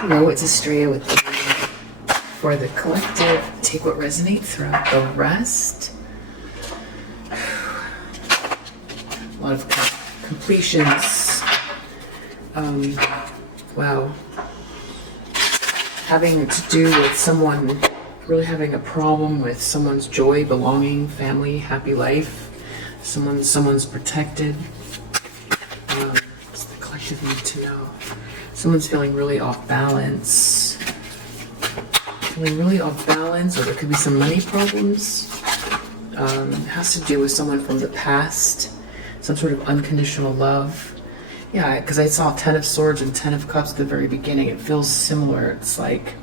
Hello, it's Estrella with you. For the collective, take what resonates, throughout the rest. A lot of completions. Wow. Having to do with someone really having a problem with someone's joy, belonging, family, happy life. Someone's protected. What's the collective need to know? Someone's feeling really off balance. Or there could be some money problems. It has to do with someone from the past, some sort of unconditional love. Yeah, because I saw 10 of Swords and 10 of Cups at the very beginning. It feels similar. It's like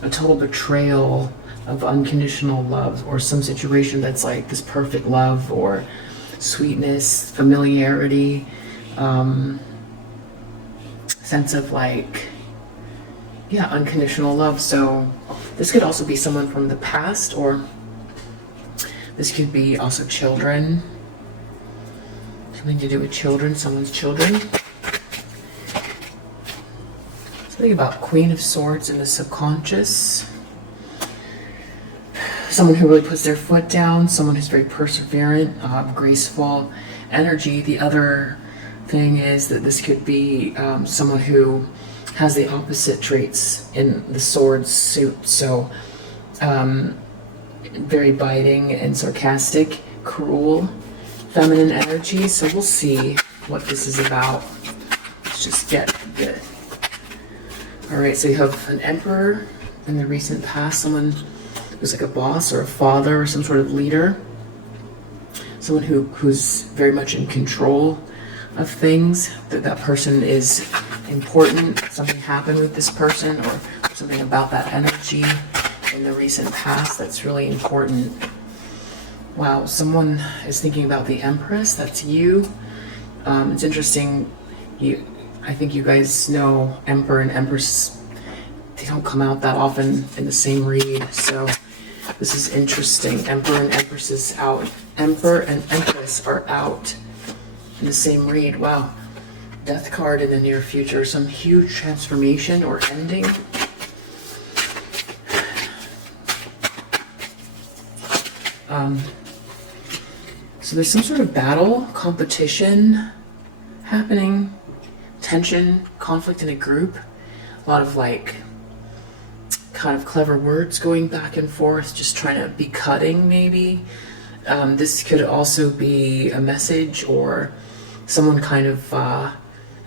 a total betrayal of unconditional love, or some situation that's like this perfect love or sweetness, familiarity, sense of like, yeah, unconditional love. So this could also be someone from the past, or this could be also children. Something to do with children, someone's children. Something about Queen of Swords in the subconscious. Someone who really puts their foot down, someone who's very perseverant, graceful energy. The other thing is that this could be someone who has the opposite traits in the Swords suit. So very biting and sarcastic, cruel, feminine energy. So we'll see what this is about. Let's just get good. All right, so you have an Emperor in the recent past, someone who's like a boss or a father or some sort of leader, someone who's very much in control of things, that person is important. Something happened with this person, or something about that energy in the recent past that's really important. Wow, someone is thinking about the Empress. That's you. It's interesting. I think you guys know Emperor and Empress. They don't come out that often in the same read. So this is interesting. Emperor and Empress is out. Emperor and Empress are out in the same read. Wow. Death card in the near future. Some huge transformation or ending. So there's some sort of battle, competition happening, tension, conflict in a group. A lot of like kind of clever words going back and forth, just trying to be cutting maybe. This could also be a message, or someone kind of,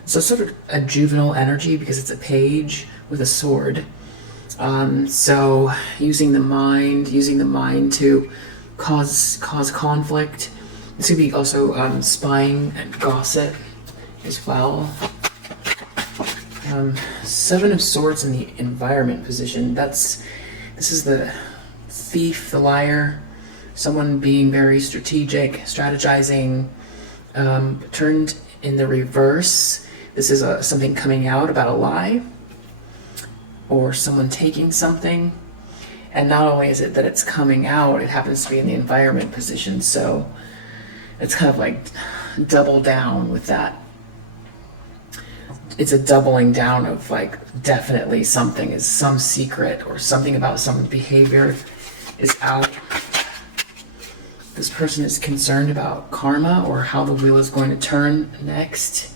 so sort of a juvenile energy, because it's a page with a sword. So using the mind to cause conflict. This could be also spying and gossip as well. Seven of Swords in the environment position. This is the thief, the liar, someone being very strategic, strategizing, turned in the reverse. This is something coming out about a lie, or someone taking something. And not only is it that it's coming out, it happens to be in the environment position. So it's kind of like double down with that. It's a doubling down of like, definitely something is some secret, or something about someone's behavior is out. This person is concerned about karma, or how the wheel is going to turn next.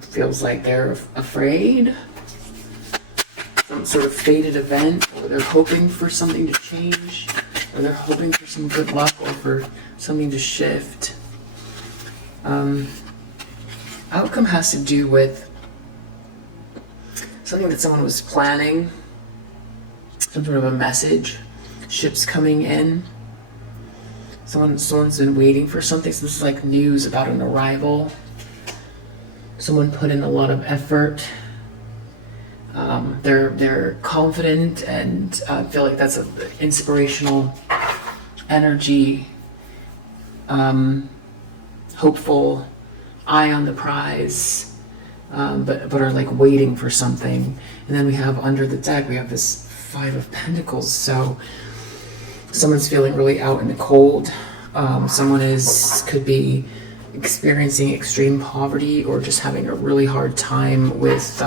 Feels like they're afraid. Some sort of fated event, or they're hoping for something to change, or they're hoping for some good luck, or for something to shift. Outcome has to do with something that someone was planning, some sort of a message, ships coming in. Someone's been waiting for something, so this is like news about an arrival. Someone put in a lot of effort. They're confident, and feel like that's an inspirational energy, hopeful, eye on the prize, but are like waiting for something. And then we have under the deck, we have this Five of Pentacles. So someone's feeling really out in the cold. Someone could be experiencing extreme poverty or just having a really hard time with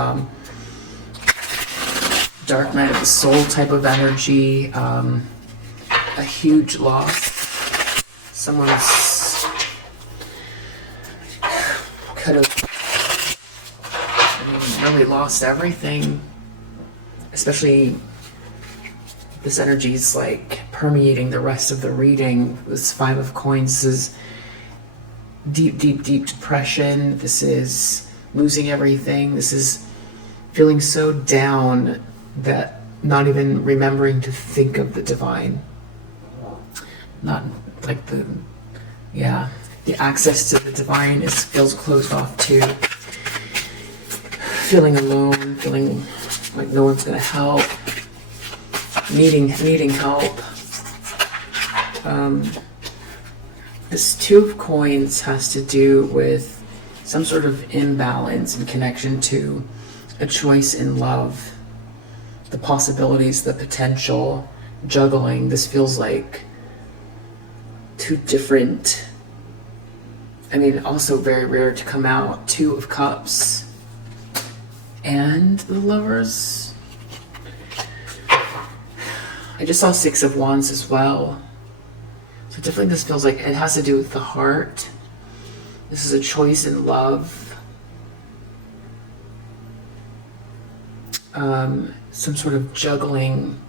dark night of the soul type of energy, a huge loss. Someone's could have really lost everything, especially this energy is like permeating the rest of the reading. This Five of Coins, this is deep, deep, deep depression. This is losing everything. This is feeling so down that not even remembering to think of the divine. Not like the access to the divine feels closed off too. Feeling alone, feeling like no one's gonna help. Needing help. This Two of Coins has to do with some sort of imbalance in connection to a choice in love. The possibilities, the potential, juggling. This feels like two different, also very rare to come out. Two of Cups and the Lovers. I just saw Six of Wands as well. So definitely this feels like it has to do with the heart. This is a choice in love. Some sort of juggling,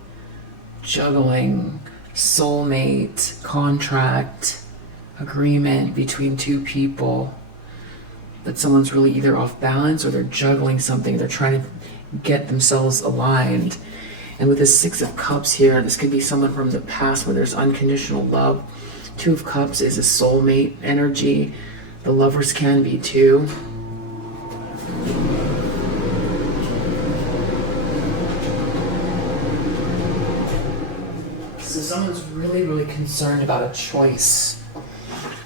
soulmate, contract, agreement between two people. That someone's really either off balance or they're juggling something. They're trying to get themselves aligned. And with the Six of Cups here, this could be someone from the past where there's unconditional love. Two of Cups is a soulmate energy. The Lovers can be too. So someone's really, really concerned about a choice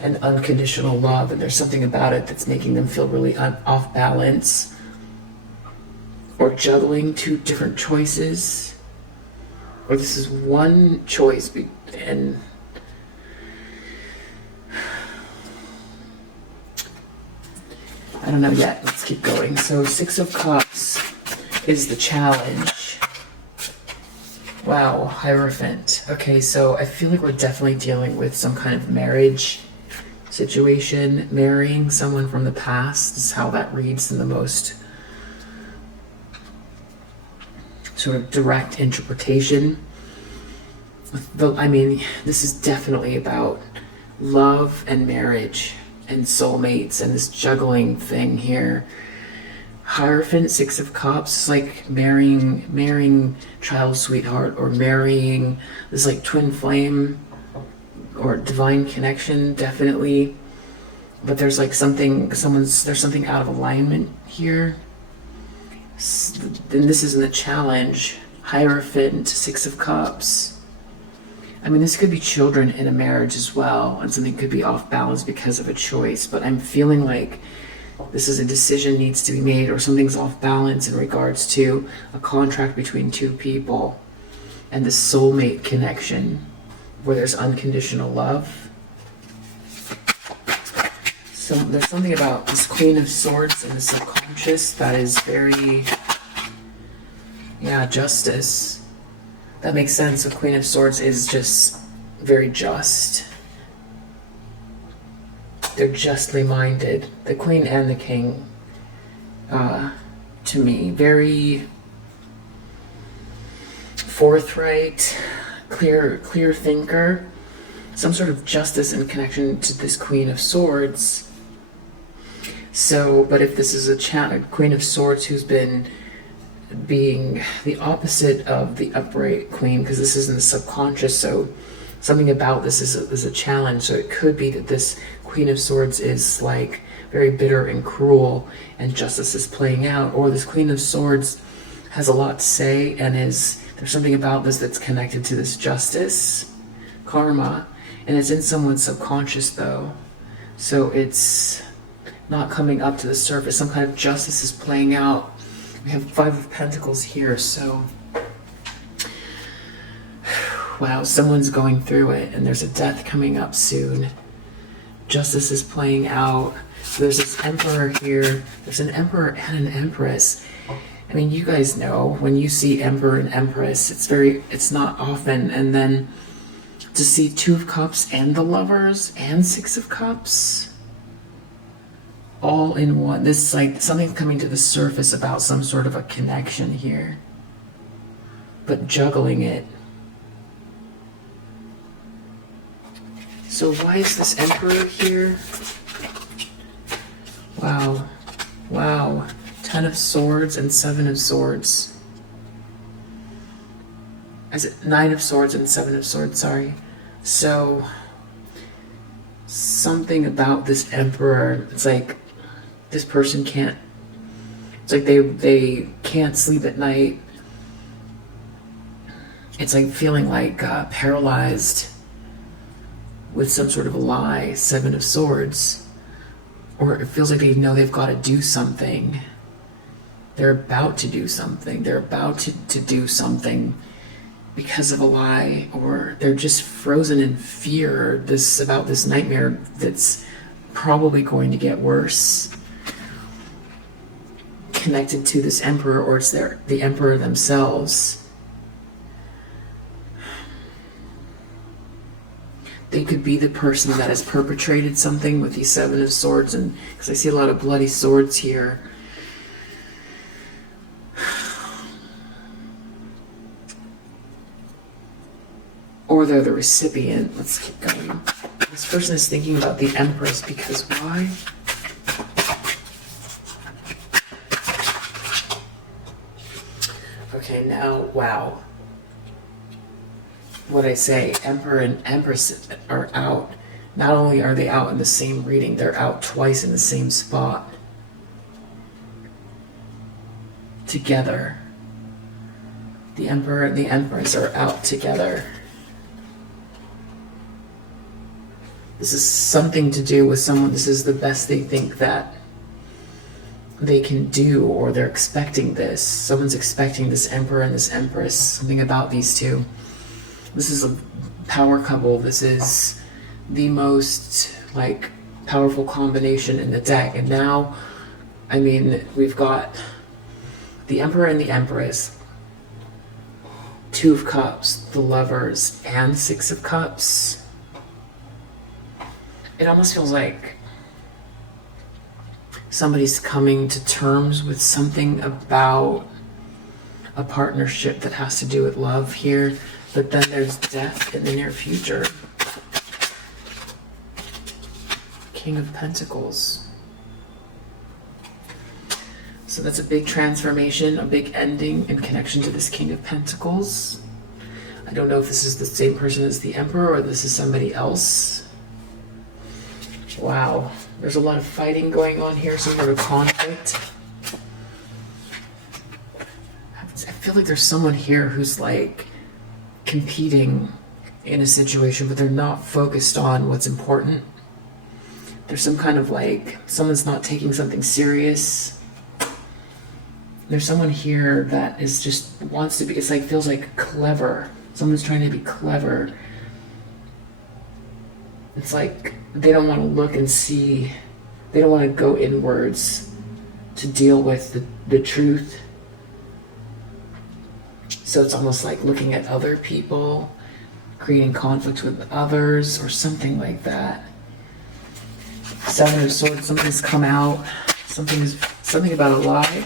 and unconditional love, and there's something about it that's making them feel really off balance or juggling two different choices. Or this is one choice, and I don't know yet. Let's keep going. So Six of Cups is the challenge. Wow, Hierophant. Okay, so I feel like we're definitely dealing with some kind of marriage situation. Marrying someone from the past is how that reads in the most sort of direct interpretation. This is definitely about love and marriage and soulmates and this juggling thing here. Hierophant, Six of Cups, is like marrying child sweetheart, or marrying this like twin flame or divine connection, definitely. But there's like something out of alignment here. Then this is in the challenge. Hierophant, Six of Cups. This could be children in a marriage as well, and something could be off balance because of a choice, but I'm feeling like this is a decision needs to be made, or something's off balance in regards to a contract between two people and the soulmate connection where there's unconditional love. So there's something about this Queen of Swords in the subconscious that is very, justice. That makes sense. The Queen of Swords is just very just. They're justly minded. The Queen and the King, to me, very forthright, clear thinker. Some sort of justice in connection to this Queen of Swords. So, but if this is a Queen of Swords who's been being the opposite of the upright Queen, because this is in the subconscious, so something about this is a challenge. So it could be that this Queen of Swords is like very bitter and cruel, and justice is playing out, or this Queen of Swords has a lot to say, and there's something about this that's connected to this justice, karma, and it's in someone's subconscious though, so it's not coming up to the surface. Some kind of justice is playing out. We have Five of Pentacles here, so wow, someone's going through it, and there's a death coming up soon. justice is playing out. So there's this emperor here. There's an emperor and an empress. I mean, you guys know when you see emperor and empress, it's not often. And then to see Two of Cups and the Lovers and Six of Cups all in one. This is like something coming to the surface about some sort of a connection here, but juggling it. So why is this emperor here? Wow. Wow. 10 of Swords and 7 of Swords. Is it 9 of Swords and 7 of Swords? Sorry. So something about this emperor, it's like this person can't, it's like they can't sleep at night. It's like feeling like paralyzed with some sort of a lie. 7 of Swords. Or it feels like they know they've got to do something. They're about to do something. They're about to do something because of a lie, or they're just frozen in fear about this nightmare that's probably going to get worse. Connected to this emperor, or it's the emperor themselves. They could be the person that has perpetrated something with these 7 of Swords, and because I see a lot of bloody swords here. Or they're the recipient. Let's keep going. This person is thinking about the Empress because why? Okay, now, wow. What I say, Emperor and Empress are out. Not only are they out in the same reading, they're out twice in the same spot. Together. The Emperor and the Empress are out together. This is something to do with someone. This is the best they think that they can do, or they're expecting this. Someone's expecting this Emperor and this Empress. Something about these two. This is a power couple. This is the most powerful combination in the deck. And now, I mean, we've got the Emperor and the Empress, 2 of Cups, the Lovers, and 6 of Cups. It almost feels like somebody's coming to terms with something about a partnership that has to do with love here, but then there's death in the near future. King of Pentacles. So that's a big transformation, a big ending in connection to this King of Pentacles. I don't know if this is the same person as the Emperor or this is somebody else. Wow, there's a lot of fighting going on here, some sort of conflict. I feel like there's someone here who's competing in a situation, but they're not focused on what's important. There's some kind of someone's not taking something serious. There's someone here that is just wants to be, it's feels like clever. Someone's trying to be clever. It's like they don't want to look and see, they don't want to go inwards to deal with the truth. So it's almost like looking at other people, creating conflict with others, or something like that. 7 of Swords, something's come out, something about a lie.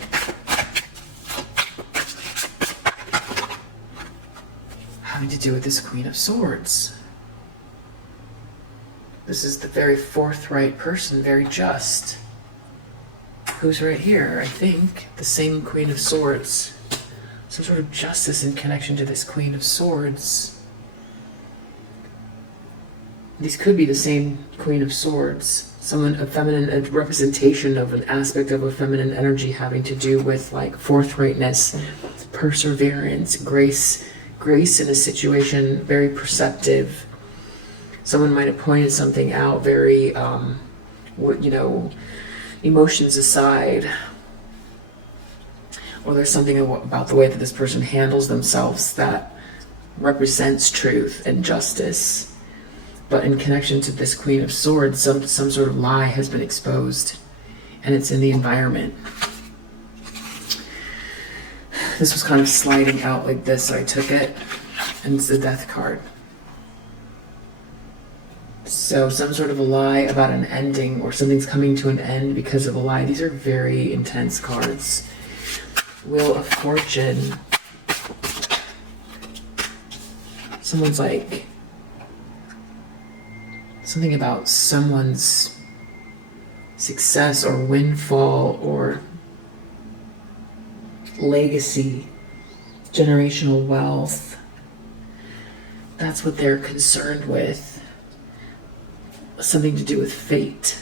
Having to do with this Queen of Swords. This is the very forthright person, very just. Who's right here? I think the same Queen of Swords. Some sort of justice in connection to this Queen of Swords. These could be the same Queen of Swords. Someone, a representation of an aspect of a feminine energy having to do with forthrightness, perseverance, grace in a situation, very perceptive. Someone might have pointed something out, very, emotions aside. Or there's something about the way that this person handles themselves that represents truth and justice. But in connection to this Queen of Swords, some sort of lie has been exposed, and it's in the environment. This was kind of sliding out like this, so I took it, and it's the Death card. So some sort of a lie about an ending, or something's coming to an end because of a lie. These are very intense cards. Wheel of Fortune. Someone's like, something about someone's success or windfall or legacy, generational wealth. That's what they're concerned with. Something to do with fate,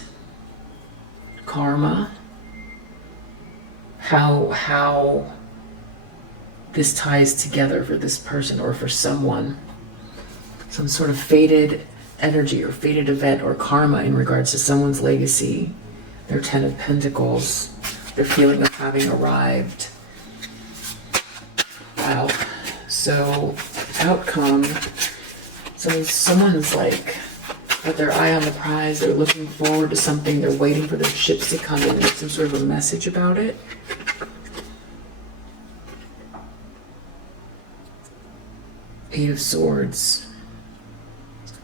karma, how this ties together for this person or for someone. Some sort of fated energy or fated event or karma in regards to someone's legacy. Their 10 of Pentacles, their feeling of having arrived. Wow. So, outcome, so someone's like, got their eye on the prize, they're looking forward to something, they're waiting for their ships to come in with some sort of a message about it. Eight of Swords.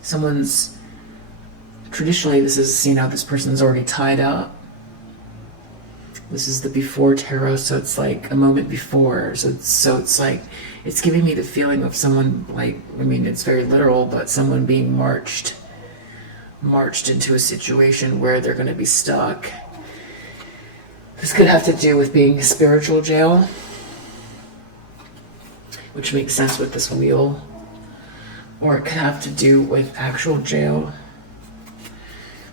Someone's, traditionally this is, you know, this person's already tied up. This is the before tarot, so it's like a moment before. So it's like, it's giving me the feeling of someone, like, I mean, it's very literal, but someone being marched into a situation where they're going to be stuck. This could have to do with being a spiritual jail, which makes sense with this wheel. Or it could have to do with actual jail.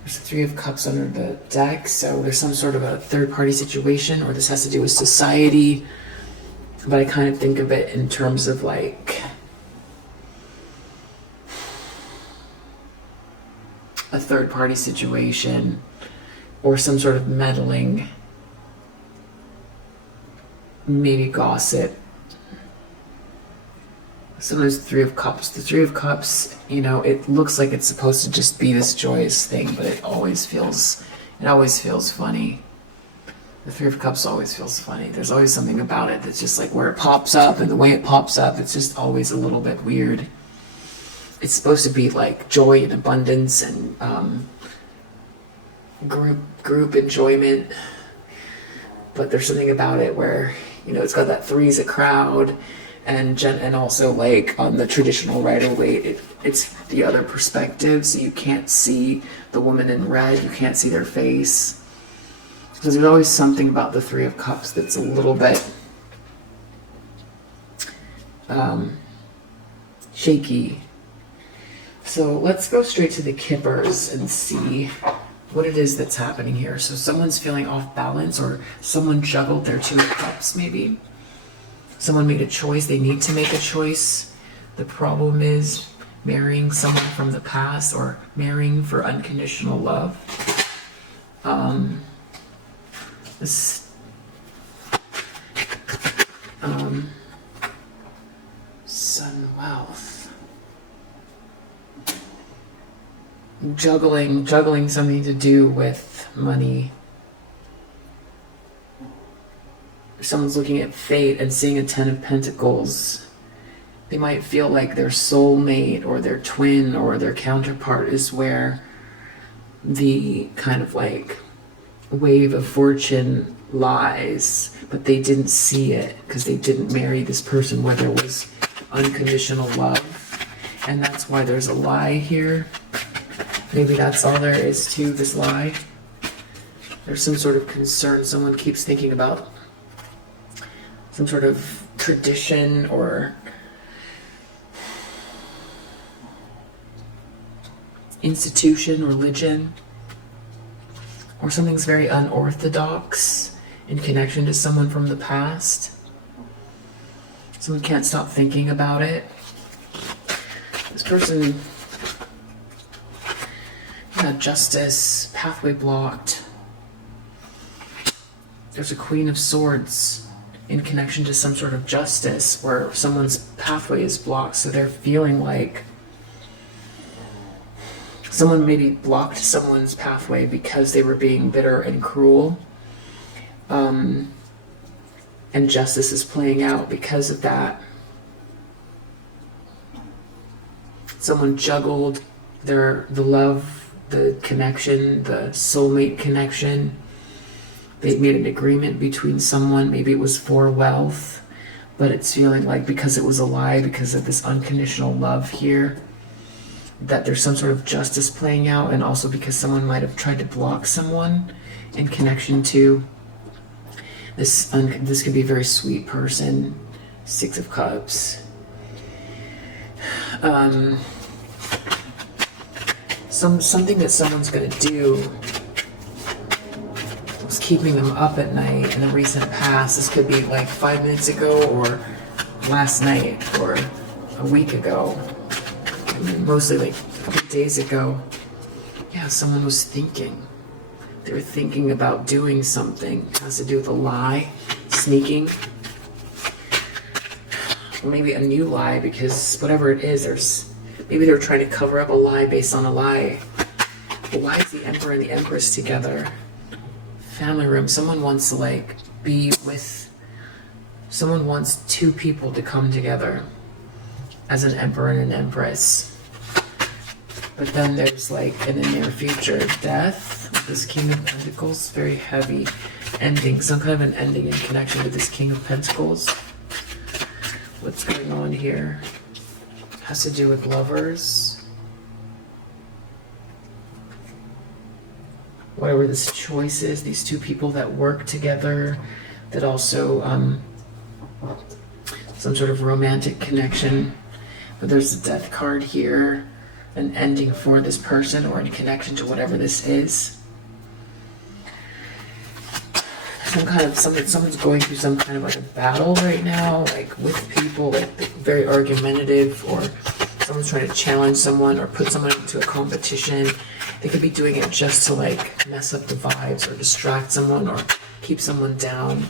There's the Three of Cups under the deck, so there's some sort of a third-party situation, or this has to do with society. But I kind of think of it in terms of like a third-party situation or some sort of meddling, maybe gossip. Sometimes Three of Cups. The Three of Cups, you know, it looks like it's supposed to just be this joyous thing, but it always feels funny. The Three of Cups always feels funny. There's always something about it that's just like where it pops up and the way it pops up, it's just always a little bit weird. It's supposed to be like joy and abundance and group enjoyment, but there's something about it where, you know, it's got that three as a crowd, and also like on the traditional Rider-Waite, it's the other perspective, so you can't see the woman in red, you can't see their face. So there's always something about the Three of Cups that's a little bit shaky. So let's go straight to the Kippers and see what it is that's happening here. So someone's feeling off balance, or someone juggled their Two of Cups maybe. Someone made a choice. They need to make a choice. The problem is marrying someone from the past or marrying for unconditional love. Sun wealth. Juggling something to do with money. Someone's looking at fate and seeing a 10 of Pentacles. They might feel like their soulmate or their twin or their counterpart is where the kind of like wave of fortune lies, but they didn't see it because they didn't marry this person where there was unconditional love, and that's why there's a lie here. Maybe that's all there is to this lie. There's some sort of concern. Someone keeps thinking about some sort of tradition or institution, religion, or something's very unorthodox in connection to someone from the past. Someone can't stop thinking about it. This person, yeah, justice, pathway blocked. There's a Queen of Swords in connection to some sort of justice where someone's pathway is blocked, so they're feeling like someone maybe blocked someone's pathway because they were being bitter and cruel. And justice is playing out because of that. Someone juggled the love, the connection, the soulmate connection. They made an agreement between someone. Maybe it was for wealth, but it's feeling like because it was a lie, because of this unconditional love here, that there's some sort of justice playing out, and also because someone might have tried to block someone in connection to this. This could be a very sweet person. 6 of Cups. Something that someone's going to do was keeping them up at night in the recent past. This could be like 5 minutes ago, or last night, or a week ago. I mean, mostly like a couple days ago. Yeah, someone was thinking. They were thinking about doing something. It has to do with a lie, sneaking. Or maybe a new lie, because whatever it is, maybe they're trying to cover up a lie based on a lie. But why is the Emperor and the Empress together? Family room. Someone wants to like be with, someone wants 2 people to come together as an Emperor and an Empress. But then there's like in the near future death with this King of Pentacles, very heavy ending, some kind of an ending in connection with this King of Pentacles. What's going on here? Has to do with lovers. Whatever this choice is, these 2 people that work together, that also some sort of romantic connection. But there's a death card here, an ending for this person or in connection to whatever this is. Some kind of someone's going through some kind of like a battle right now, like with people, like very argumentative, or someone's trying to challenge someone or put someone into a competition. They could be doing it just to like mess up the vibes or distract someone or keep someone down.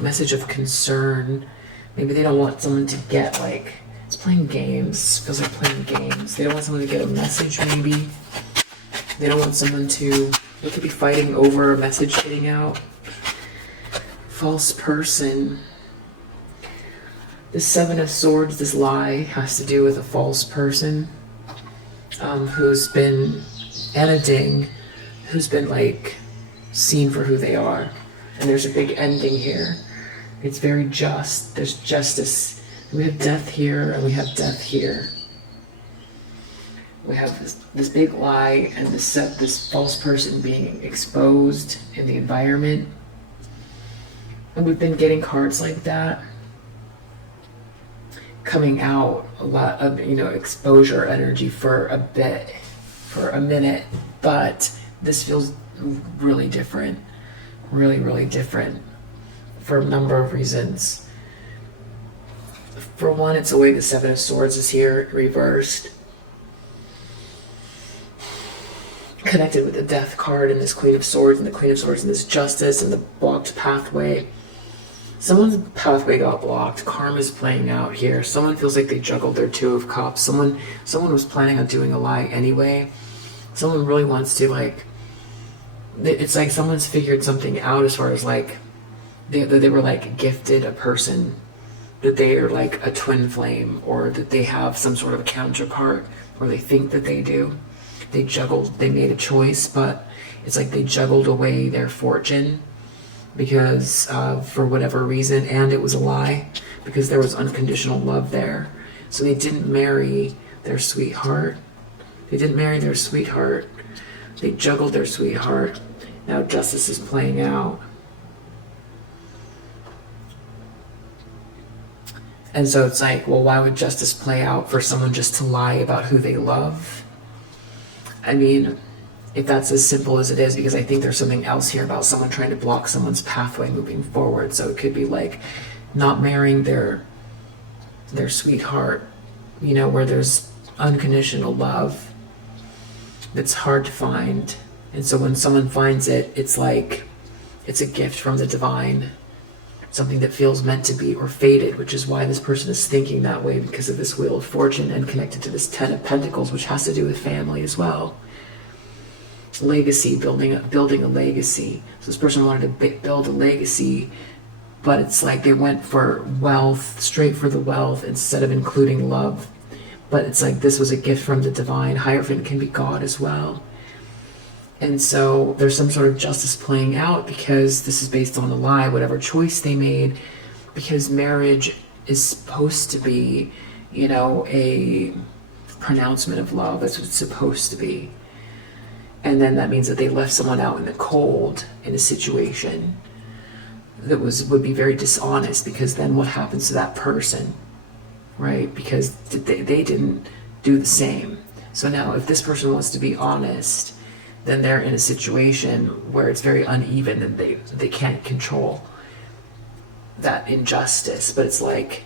Message of concern. Maybe they don't want someone to get like, it's playing games, feels like playing games. They don't want someone to get a message maybe. They don't want someone to, they could be fighting over a message getting out. False person. The 7 of Swords, this lie, has to do with a false person who's been, and a ding, who's been like seen for who they are. And there's a big ending here. It's very just. There's justice. We have death here, and we have death here. We have this big lie and this false person being exposed in the environment. And we've been getting cards like that coming out, a lot of, exposure energy for a bit, for a minute. But this feels really different, really, really different for a number of reasons. For one, it's the way the 7 of Swords is here, reversed. Connected with the Death card and this Queen of Swords and the Queen of Swords and this Justice and the blocked pathway. Someone's pathway got blocked. Karma's playing out here. Someone feels like they juggled their 2 of Cups. Someone was planning on doing a lie anyway. Someone really wants to it's like someone's figured something out as far as like they were like gifted a person, that they are like a twin flame, or that they have some sort of a counterpart, or they think that they do. They juggled, they made a choice, but it's like they juggled away their fortune because for whatever reason, and it was a lie because there was unconditional love there. So they didn't marry their sweetheart. They didn't marry their sweetheart. They juggled their sweetheart. Now justice is playing out. And so it's like, well, why would justice play out for someone just to lie about who they love? I mean, if that's as simple as it is, because I think there's something else here about someone trying to block someone's pathway moving forward. So it could be like not marrying their sweetheart, where there's unconditional love that's hard to find. And so when someone finds it, it's like it's a gift from the divine, something that feels meant to be or fated, which is why this person is thinking that way, because of this Wheel of Fortune and connected to this 10 of Pentacles, which has to do with family as well. legacy, building a legacy. So this person wanted to build a legacy, but it's like they went for wealth, straight for the wealth, instead of including love. But it's like this was a gift from the divine. Hierophant can be God as well. And so there's some sort of justice playing out, because this is based on a lie, whatever choice they made, because marriage is supposed to be, you know, a pronouncement of love. That's what it's supposed to be. And then that means that they left someone out in the cold in a situation that would be very dishonest, because then what happens to that person, right? Because they didn't do the same. So now if this person wants to be honest, then they're in a situation where it's very uneven and they can't control that injustice. But it's like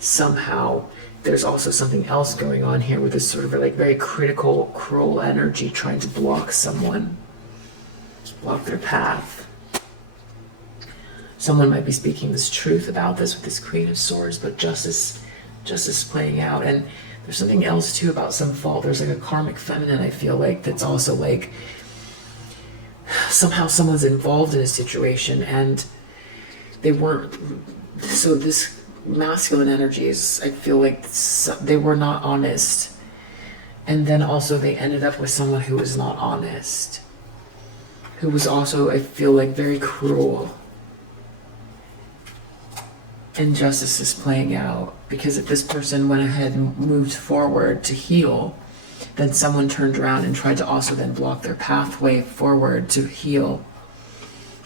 somehow there's also something else going on here with this sort of like very critical, cruel energy trying to block someone, block their path. Someone might be speaking this truth about this with this Queen of Swords, but justice playing out. And there's something else too about some fault. There's like a karmic feminine, I feel like, that's also like somehow someone's involved in a situation and they weren't. So this masculine energies, I feel like they were not honest, and then also they ended up with someone who was not honest, who was also, I feel like, very cruel. Injustice is playing out, because if this person went ahead and moved forward to heal, then someone turned around and tried to also then block their pathway forward to heal.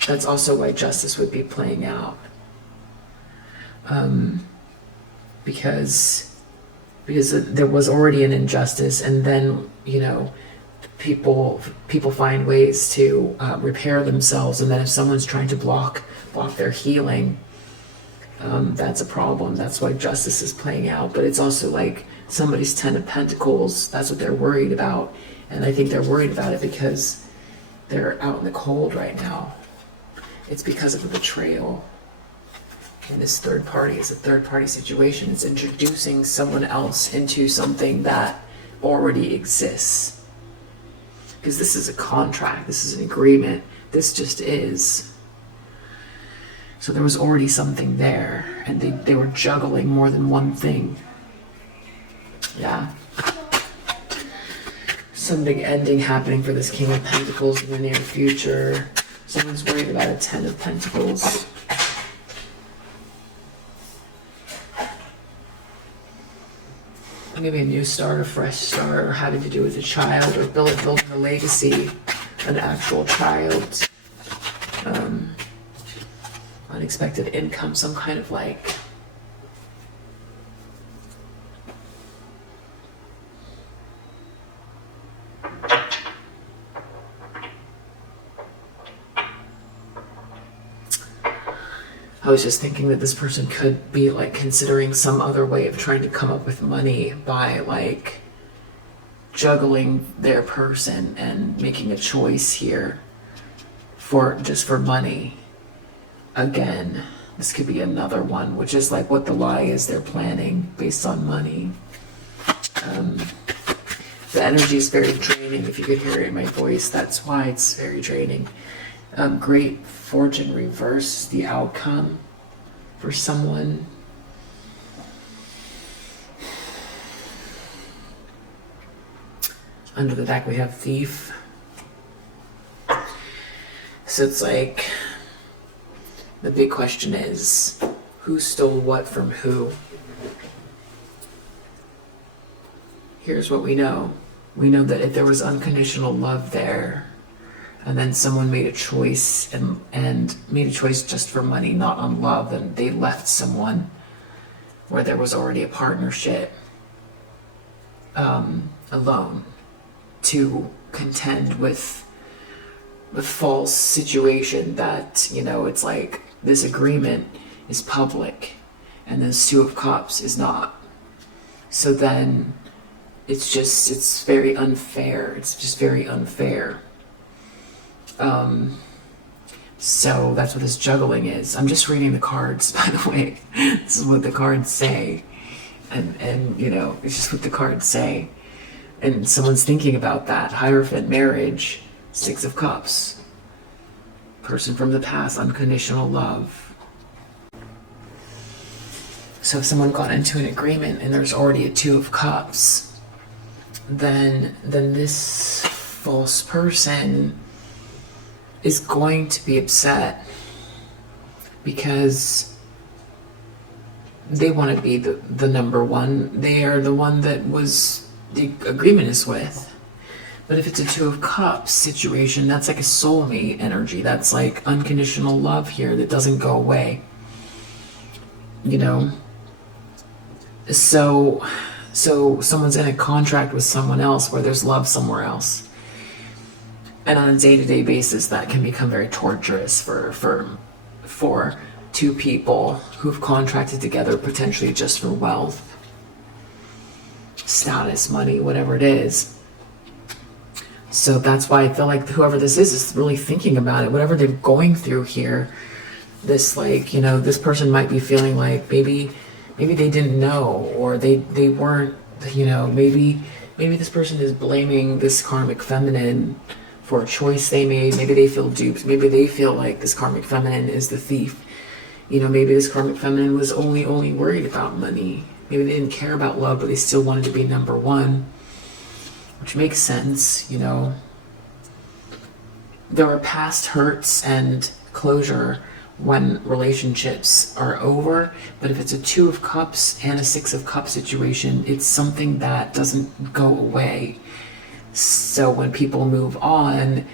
That's also why justice would be playing out. Because there was already an injustice, and then, you know, people find ways to repair themselves, and then if someone's trying to block their healing, that's a problem. That's why justice is playing out. But it's also like somebody's 10 of Pentacles. That's what they're worried about, and I think they're worried about it because they're out in the cold right now. It's because of the betrayal. And this third party is a third party situation. It's introducing someone else into something that already exists. Because this is a contract, this is an agreement, this just is. So there was already something there, and they were juggling more than one thing. Yeah. Some big ending happening for this King of Pentacles in the near future. Someone's worried about a 10 of Pentacles. Maybe a new start, a fresh start, or having to do with a child, or building a legacy, an actual child, unexpected income, some kind of like I was just thinking that this person could be like considering some other way of trying to come up with money by like juggling their person and making a choice here for money. Again, this could be another one, which is like what the lie is they're planning based on money. The energy is very draining. If you could hear it in my voice, that's why it's very draining. Great fortune reverse, the outcome for someone. Under the deck we have thief. So it's like, the big question is, who stole what from who? Here's what we know. We know that if there was unconditional love there, and then someone made a choice and made a choice just for money, not on love, and they left someone where there was already a partnership alone to contend with false situation that, you know, it's like this agreement is public and this Two of Cups is not. So then it's very unfair. It's just very unfair. So that's what this juggling is. I'm just reading the cards, by the way. This is what the cards say. And you know, it's just what the cards say. And someone's thinking about that. Hierophant, marriage, Six of Cups. Person from the past, unconditional love. So if someone got into an agreement and there's already a Two of Cups, then this false person is going to be upset because they want to be the number one. They are the one that the agreement is with. But if it's a Two of Cups situation, that's like a soulmate energy. That's like unconditional love here that doesn't go away. You know? So someone's in a contract with someone else where there's love somewhere else. And on a day-to-day basis, that can become very torturous for two people who've contracted together potentially just for wealth, status, money, whatever it is. So that's why I feel like whoever this is really thinking about it. Whatever they're going through here, this like, you know, this person might be feeling like maybe they didn't know, or they weren't, you know, maybe this person is blaming this karmic feminine for a choice they made. Maybe they feel duped. Maybe they feel like this karmic feminine is the thief. You know, maybe this karmic feminine was only worried about money. Maybe they didn't care about love, but they still wanted to be number one. Which makes sense, you know. There are past hurts and closure when relationships are over, but if it's a Two of Cups and a Six of Cups situation, it's something that doesn't go away. So when people move on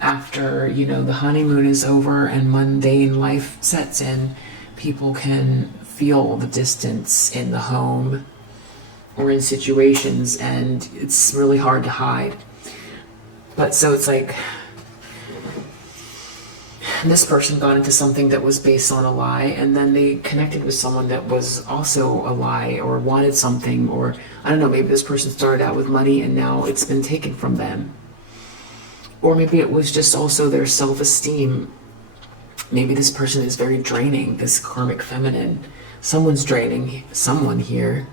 after, you know, the honeymoon is over and mundane life sets in, people can feel the distance in the home or in situations, and it's really hard to hide. But so it's like this person got into something that was based on a lie, and then they connected with someone that was also a lie or wanted something, or I don't know, maybe this person started out with money and now it's been taken from them. Or maybe it was just also their self-esteem. Maybe this person is very draining, this karmic feminine. Someone's draining someone here.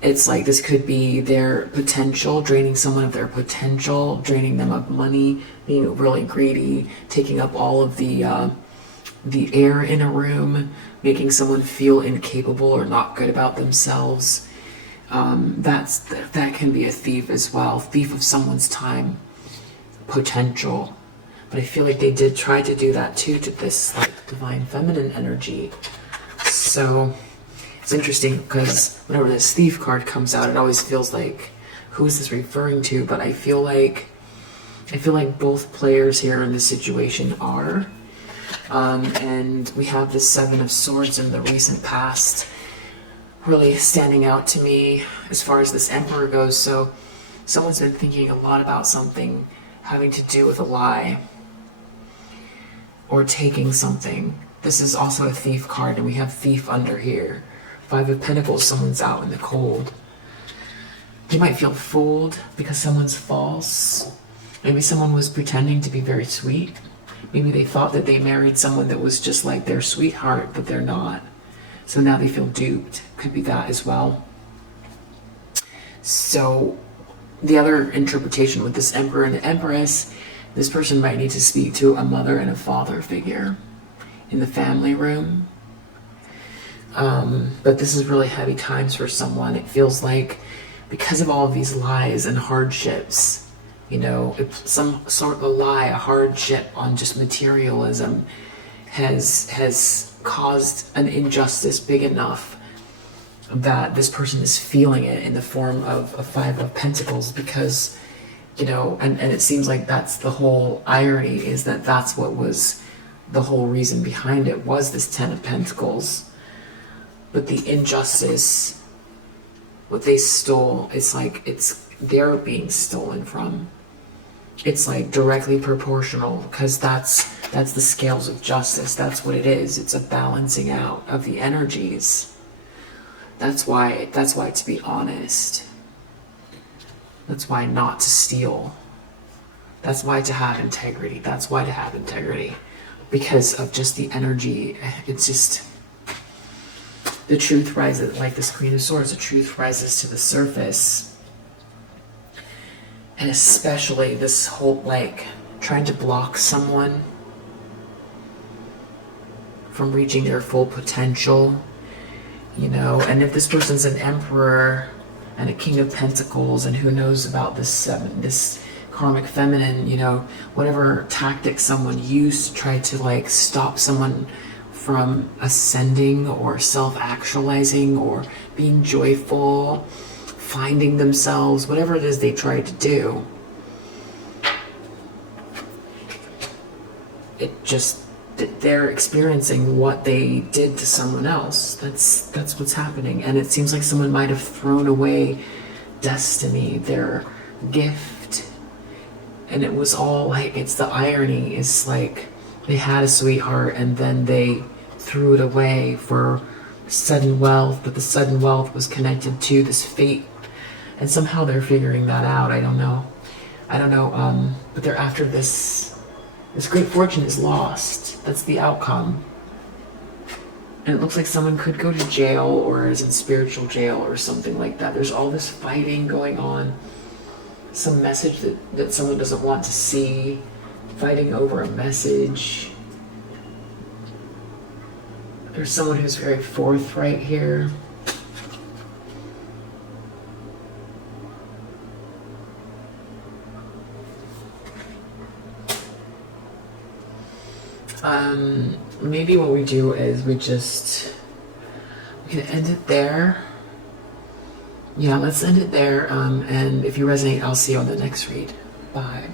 It's like this could be their potential, draining someone of their potential, draining them of money, being really greedy, taking up all of the air in a room, making someone feel incapable or not good about themselves. That can be a thief as well, thief of someone's time, potential. But I feel like they did try to do that too to this like divine feminine energy. So it's interesting because whenever this thief card comes out, it always feels like, who is this referring to? But I feel like both players here in this situation are. And we have the Seven of Swords in the recent past really standing out to me as far as this Emperor goes. So someone's been thinking a lot about something having to do with a lie or taking something. This is also a thief card, and we have thief under here. Five of Pentacles, someone's out in the cold. You might feel fooled because someone's false. Maybe someone was pretending to be very sweet. Maybe they thought that they married someone that was just like their sweetheart, but they're not. So now they feel duped. Could be that as well. So the other interpretation with this Emperor and the Empress, this person might need to speak to a mother and a father figure in the family room. But this is really heavy times for someone. It feels like because of all of these lies and hardships, you know, if some sort of a lie, a hardship on just materialism has caused an injustice big enough that this person is feeling it in the form of a Five of Pentacles, because, you know, and it seems like that's the whole irony, is that that's what was the whole reason behind it, was this Ten of Pentacles. But the injustice, what they stole, it's like they're being stolen from. It's like directly proportional, because that's the scales of justice. That's what it is. It's a balancing out of the energies. That's why to be honest. That's why not to steal. That's why to have integrity. That's why to have integrity. Because of just the energy. It's just, the truth rises, like this Queen of Swords, the truth rises to the surface. And especially this whole, like, trying to block someone from reaching their full potential, you know. And if this person's an Emperor and a King of Pentacles, and who knows about this karmic feminine, you know, whatever tactic someone used to try to, like, stop someone from ascending or self-actualizing or being joyful, finding themselves, whatever it is they tried to do, it just, they're experiencing what they did to someone else. That's what's happening. And it seems like someone might have thrown away destiny, their gift. And it was all like, it's the irony. It's like they had a sweetheart and then they threw it away for sudden wealth, but the sudden wealth was connected to this fate. And somehow they're figuring that out. I don't know. But they're after this great fortune is lost. That's the outcome. And it looks like someone could go to jail or is in spiritual jail or something like that. There's all this fighting going on. Some message that someone doesn't want to see. Fighting over a message. There's someone who's very forthright here. Maybe what we do is we can end it there. Yeah, let's end it there. And if you resonate, I'll see you on the next read. Bye.